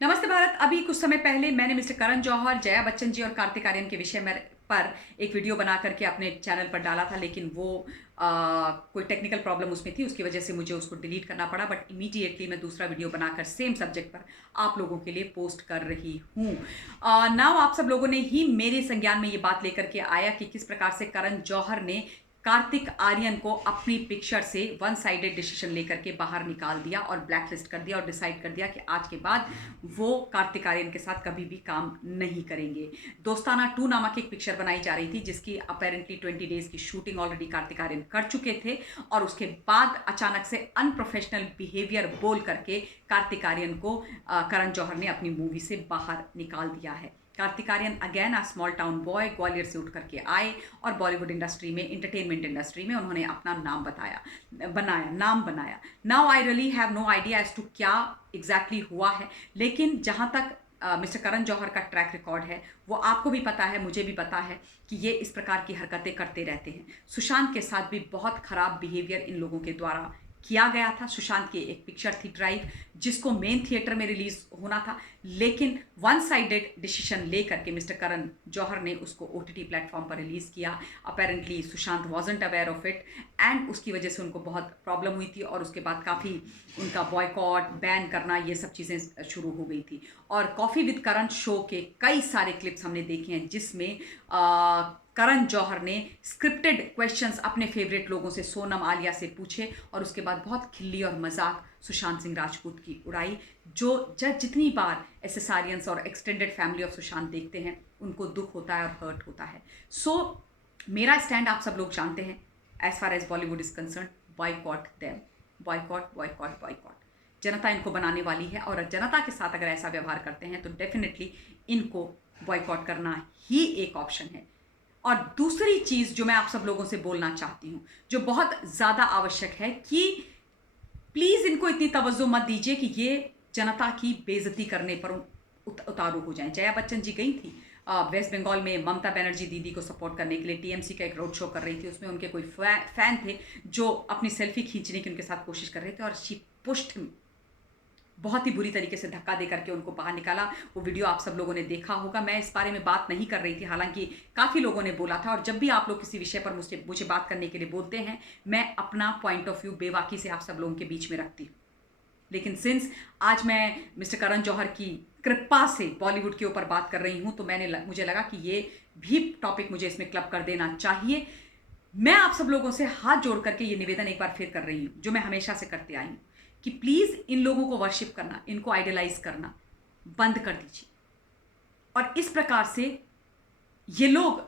नमस्ते भारत। अभी कुछ समय पहले मैंने मिस्टर करण जौहर, जया बच्चन जी और कार्तिक आर्यन के विषय में पर एक वीडियो बना करके अपने चैनल पर डाला था, लेकिन वो कोई टेक्निकल प्रॉब्लम उसमें थी, उसकी वजह से मुझे उसको डिलीट करना पड़ा। बट इमीडिएटली मैं दूसरा वीडियो बनाकर सेम सब्जेक्ट पर आप लोगों के लिए पोस्ट कर रही हूँ। नाउ आप सब लोगों ने ही मेरे संज्ञान में ये बात लेकर के आया कि किस प्रकार से करण जौहर ने कार्तिक आर्यन को अपनी पिक्चर से वन साइडेड डिसीजन लेकर के बाहर निकाल दिया और ब्लैकलिस्ट कर दिया और डिसाइड कर दिया कि आज के बाद वो कार्तिक आर्यन के साथ कभी भी काम नहीं करेंगे। दोस्ताना 2 नामक एक पिक्चर बनाई जा रही थी जिसकी अपेरेंटली 20 डेज की शूटिंग ऑलरेडी कार्तिक आर्यन कर चुके थे, और उसके बाद अचानक से अनप्रोफेशनल बिहेवियर बोल करके कार्तिक आर्यन को करण जौहर ने अपनी मूवी से बाहर निकाल दिया है। Kartik Aaryan again a small town boy, Gwalior से उठ करके आए और बॉलीवुड इंडस्ट्री में, एंटरटेनमेंट इंडस्ट्री में उन्होंने अपना नाम बनाया। Now I really have no idea as to क्या एग्जैक्टली हुआ है, लेकिन जहाँ तक मिस्टर करण जौहर का ट्रैक रिकॉर्ड है वो आपको भी पता है, मुझे भी पता है कि ये इस प्रकार की हरकतें करते रहते हैं। सुशांत के साथ भी बहुत खराब बिहेवियर इन लोगों के द्वारा किया गया था। सुशांत की एक पिक्चर थी ड्राइव, जिसको मेन थिएटर में रिलीज होना था, लेकिन वन साइडेड डिसीजन लेकर के मिस्टर करण जौहर ने उसको ओटीटी प्लेटफॉर्म पर रिलीज किया। Apparently Sushant wasn't aware of it and उसकी वजह से उनको बहुत प्रॉब्लम हुई थी और उसके बाद काफ़ी उनका बॉयकॉट, बैन करना, ये सब चीज़ें शुरू हो गई थी। और कॉफ़ी विद करण शो के कई सारे क्लिप्स हमने देखे हैं जिसमें करण जौहर ने स्क्रिप्टेड क्वेश्चंस अपने फेवरेट लोगों से, सोनम, आलिया से पूछे और उसके बाद बहुत खिल्ली और मजाक सुशांत सिंह राजपूत की उड़ाई। जो जितनी बार एसेसारियंस और एक्सटेंडेड फैमिली ऑफ सुशांत देखते हैं उनको दुख होता है और हर्ट होता है। सो मेरा स्टैंड आप सब लोग जानते हैं। As far as Bollywood is concern, boycott them, boycott boycott boycott. जनता इनको बनाने वाली है और जनता के साथ अगर ऐसा व्यवहार करते हैं तो डेफिनेटली इनको बॉयकॉट करना ही एक ऑप्शन है। और दूसरी चीज़ जो मैं आप सब लोगों से बोलना चाहती हूँ, जो बहुत ज़्यादा आवश्यक है, कि प्लीज़ इनको इतनी तवज्जो मत दीजिए कि ये जनता की बेइज्जती करने पर उतारू हो जाएं। जया बच्चन जी गई थी वेस्ट बंगाल में ममता बनर्जी दीदी को सपोर्ट करने के लिए, टीएमसी का एक रोड शो कर रही थी। उसमें उनके कोई फैन थे जो अपनी सेल्फी खींचने की उनके साथ कोशिश कर रहे थे और शी पुश्ड बहुत ही बुरी तरीके से धक्का दे करके उनको बाहर निकाला। वो वीडियो आप सब लोगों ने देखा होगा। मैं इस बारे में बात नहीं कर रही थी, हालांकि काफ़ी लोगों ने बोला था। और जब भी आप लोग किसी विषय पर मुझे बात करने के लिए बोलते हैं, मैं अपना पॉइंट ऑफ व्यू बेबाकी से आप सब लोगों के बीच में रखती हूँ। लेकिन सिंस आज मैं मिस्टर करण जौहर की कृपा से बॉलीवुड के ऊपर बात कर रही हूँ, तो मुझे लगा कि ये भी टॉपिक मुझे इसमें क्लब कर देना चाहिए। मैं आप सब लोगों से हाथ जोड़ करके ये निवेदन एक बार फिर कर रही हूँ, जो मैं हमेशा से करते आई हूँ, कि प्लीज़ इन लोगों को वर्शिप करना, इनको आइडलाइज करना बंद कर दीजिए। और इस प्रकार से ये लोग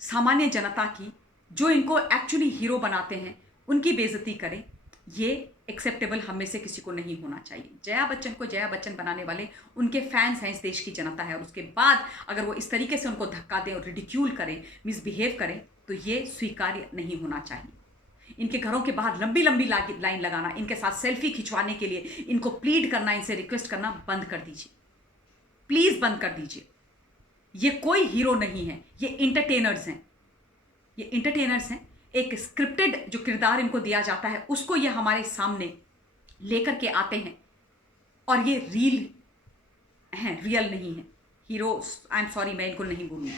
सामान्य जनता की, जो इनको एक्चुअली हीरो बनाते हैं, उनकी बेइज्जती करें, ये एक्सेप्टेबल हम में से किसी को नहीं होना चाहिए। जया बच्चन को जया बच्चन बनाने वाले उनके फैंस हैं, इस देश की जनता है, और उसके बाद अगर वो इस तरीके से उनको धक्का दें और रिडिक्यूल करें, मिसबिहेव करें, तो ये स्वीकार्य नहीं होना चाहिए। इनके घरों के बाहर लंबी लंबी लाइन लगाना, इनके साथ सेल्फी खिंचवाने के लिए इनको प्लीड करना, इनसे रिक्वेस्ट करना बंद कर दीजिए, प्लीज बंद कर दीजिए। ये कोई हीरो नहीं है, ये इंटरटेनर्स हैं, ये इंटरटेनर्स हैं। एक स्क्रिप्टेड जो किरदार इनको दिया जाता है उसको ये हमारे सामने लेकर के आते हैं, और ये रियल नहीं है हीरो। आई एम सॉरी, मैं इनको नहीं बोलूंगी।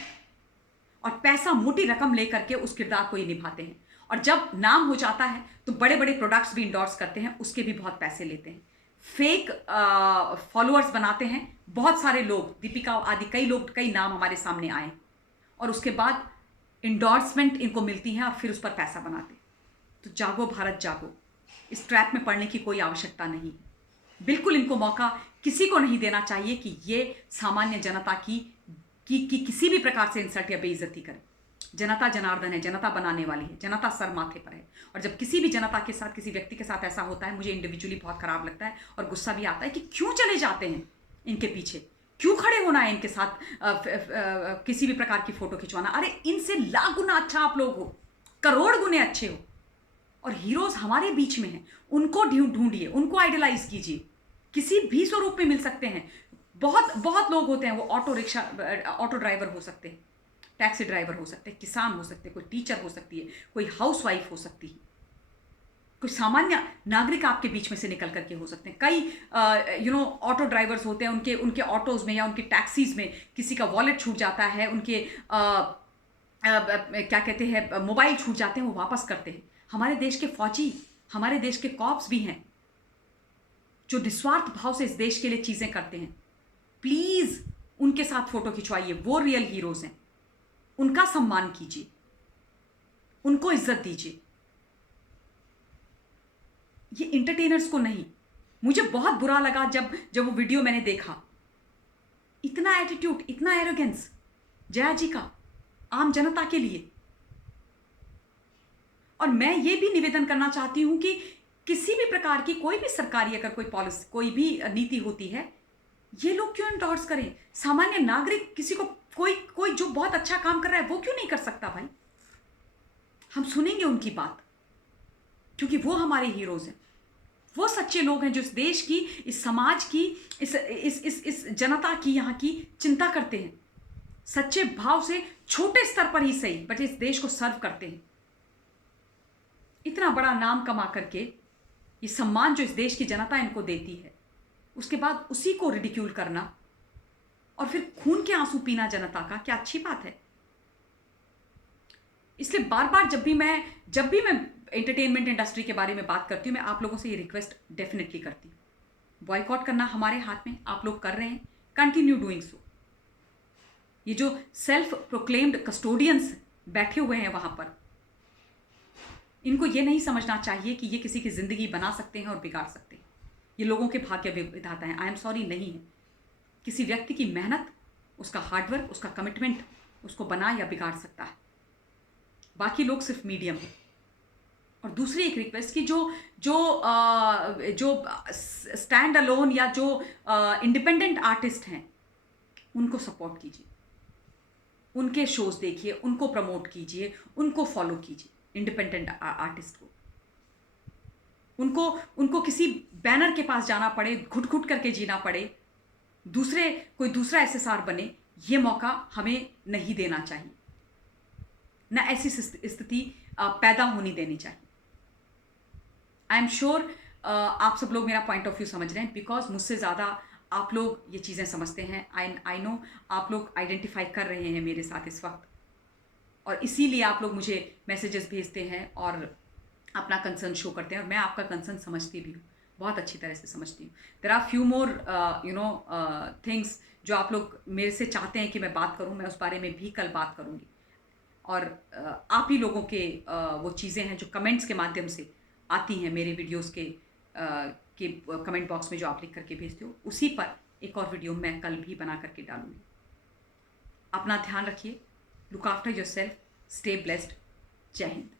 और पैसा, मोटी रकम लेकर के उस किरदार को ये निभाते हैं, और जब नाम हो जाता है तो बड़े बड़े प्रोडक्ट्स भी इंडोर्स करते हैं, उसके भी बहुत पैसे लेते हैं। फेक फॉलोअर्स बनाते हैं बहुत सारे लोग, दीपिका आदि कई लोग, कई नाम हमारे सामने आए, और उसके बाद इंडोर्समेंट इनको मिलती है और फिर उस पर पैसा बनाते। तो जागो भारत जागो, इस ट्रैप में पड़ने की कोई आवश्यकता नहीं। बिल्कुल इनको मौका किसी को नहीं देना चाहिए कि ये सामान्य जनता की किसी भी प्रकार से इंसल्ट या बेइज्जती करे। जनता जनार्दन है, जनता बनाने वाली है, जनता सर माथे पर है। और जब किसी भी जनता के साथ, किसी व्यक्ति के साथ ऐसा होता है, मुझे इंडिविजुअली बहुत खराब लगता है और गुस्सा भी आता है कि क्यों चले जाते हैं इनके पीछे, क्यों खड़े होना है इनके साथ किसी भी प्रकार की फोटो खिंचवाना। अरे इनसे लाख गुना अच्छा आप लोग हो, करोड़ गुने अच्छे हो, और हीरोज हमारे बीच में हैं, उनको ढूंढिए, उनको आइडलाइज कीजिए। किसी भी स्वरूप में मिल सकते हैं। बहुत बहुत लोग होते हैं, वो ऑटो ड्राइवर हो सकते हैं, टैक्सी ड्राइवर हो सकते हैं, किसान हो सकते हैं, कोई टीचर हो सकती है, कोई हाउसवाइफ हो सकती है, कोई सामान्य नागरिक आपके बीच में से निकल करके हो सकते हैं। कई ऑटो ड्राइवर्स होते हैं, उनके ऑटोज़ में या उनकी टैक्सीज़ में किसी का वॉलेट छूट जाता है, उनके क्या कहते हैं मोबाइल छूट जाते हैं, वो वापस करते हैं। हमारे देश के फौजी, हमारे देश के कॉप्स भी हैं जो निस्वार्थ भाव से इस देश के लिए चीज़ें करते हैं। प्लीज़ उनके साथ फ़ोटो खिंचवाइए, वो रियल हीरोज़ हैं। उनका सम्मान कीजिए, उनको इज्जत दीजिए, ये एंटरटेनर्स को नहीं। मुझे बहुत बुरा लगा जब वो वीडियो मैंने देखा। इतना एटीट्यूड, इतना एरोगेंस जया जी का आम जनता के लिए। और मैं ये भी निवेदन करना चाहती हूं कि किसी भी प्रकार की कोई भी सरकारी अगर कोई पॉलिसी, कोई भी नीति होती है, ये लोग क्यों इंडोर्स करें? सामान्य नागरिक किसी को कोई जो बहुत अच्छा काम कर रहा है वो क्यों नहीं कर सकता भाई? हम सुनेंगे उनकी बात, क्योंकि वो हमारे हीरोज हैं। वो सच्चे लोग हैं जो इस देश की, इस समाज की, इस जनता की, यहाँ की चिंता करते हैं। सच्चे भाव से छोटे स्तर पर ही सही, बट इस देश को सर्व करते हैं। इतना बड़ा नाम कमा करके ये सम्मान जो इस देश की जनता इनको देती है, उसके बाद उसी को रिडिक्यूल करना और फिर खून के आंसू पीना जनता का, क्या अच्छी बात है? इसलिए बार बार जब भी मैं एंटरटेनमेंट इंडस्ट्री के बारे में बात करती हूँ, मैं आप लोगों से ये रिक्वेस्ट डेफिनेटली करती हूँ। बॉयकॉट करना हमारे हाथ में, आप लोग कर रहे हैं, कंटिन्यू डूइंग सो। ये जो सेल्फ प्रोक्लेम्ड कस्टोडियंस बैठे हुए हैं वहां पर, इनको ये नहीं समझना चाहिए कि ये किसी की ज़िंदगी बना सकते हैं और बिगाड़ सकते हैं। ये लोगों के भाग्य विधाता हैं। आई एम सॉरी, नहीं है। किसी व्यक्ति की मेहनत, उसका हार्डवर्क, उसका कमिटमेंट उसको बना या बिगाड़ सकता है। बाकी लोग सिर्फ मीडियम है। और दूसरी एक रिक्वेस्ट कि जो स्टैंड अलोन या जो इंडिपेंडेंट आर्टिस्ट हैं, उनको सपोर्ट कीजिए, उनके शोज देखिए, उनको प्रमोट कीजिए, उनको फॉलो कीजिए। इंडिपेंडेंट आर्टिस्ट को, उनको किसी बैनर के पास जाना पड़े, घुट घुट करके जीना पड़े, कोई दूसरा एसएसआर बने, ये मौका हमें नहीं देना चाहिए। ना ऐसी स्थिति पैदा होनी देनी चाहिए। आई एम श्योर आप सब लोग मेरा पॉइंट ऑफ व्यू समझ रहे हैं, बिकॉज मुझसे ज़्यादा आप लोग ये चीज़ें समझते हैं। आई नो आप लोग आइडेंटिफाई कर रहे हैं मेरे साथ इस वक्त, और इसीलिए आप लोग मुझे मैसेजेस भेजते हैं और अपना कंसर्न शो करते हैं, और मैं आपका कंसर्न समझती भी हूँ, बहुत अच्छी तरह से समझती हूँ। There are few more things जो आप लोग मेरे से चाहते हैं कि मैं बात करूँ, मैं उस बारे में भी कल बात करूँगी। और आप ही लोगों के वो चीज़ें हैं जो कमेंट्स के माध्यम से आती हैं मेरे वीडियोज़ के कमेंट बॉक्स में, जो आप लिख करके भेजते हो, उसी पर एक और वीडियो मैं कल भी बना करके डालूँगी। अपना ध्यान रखिए, look after yourself, stay blessed. जय हिंद।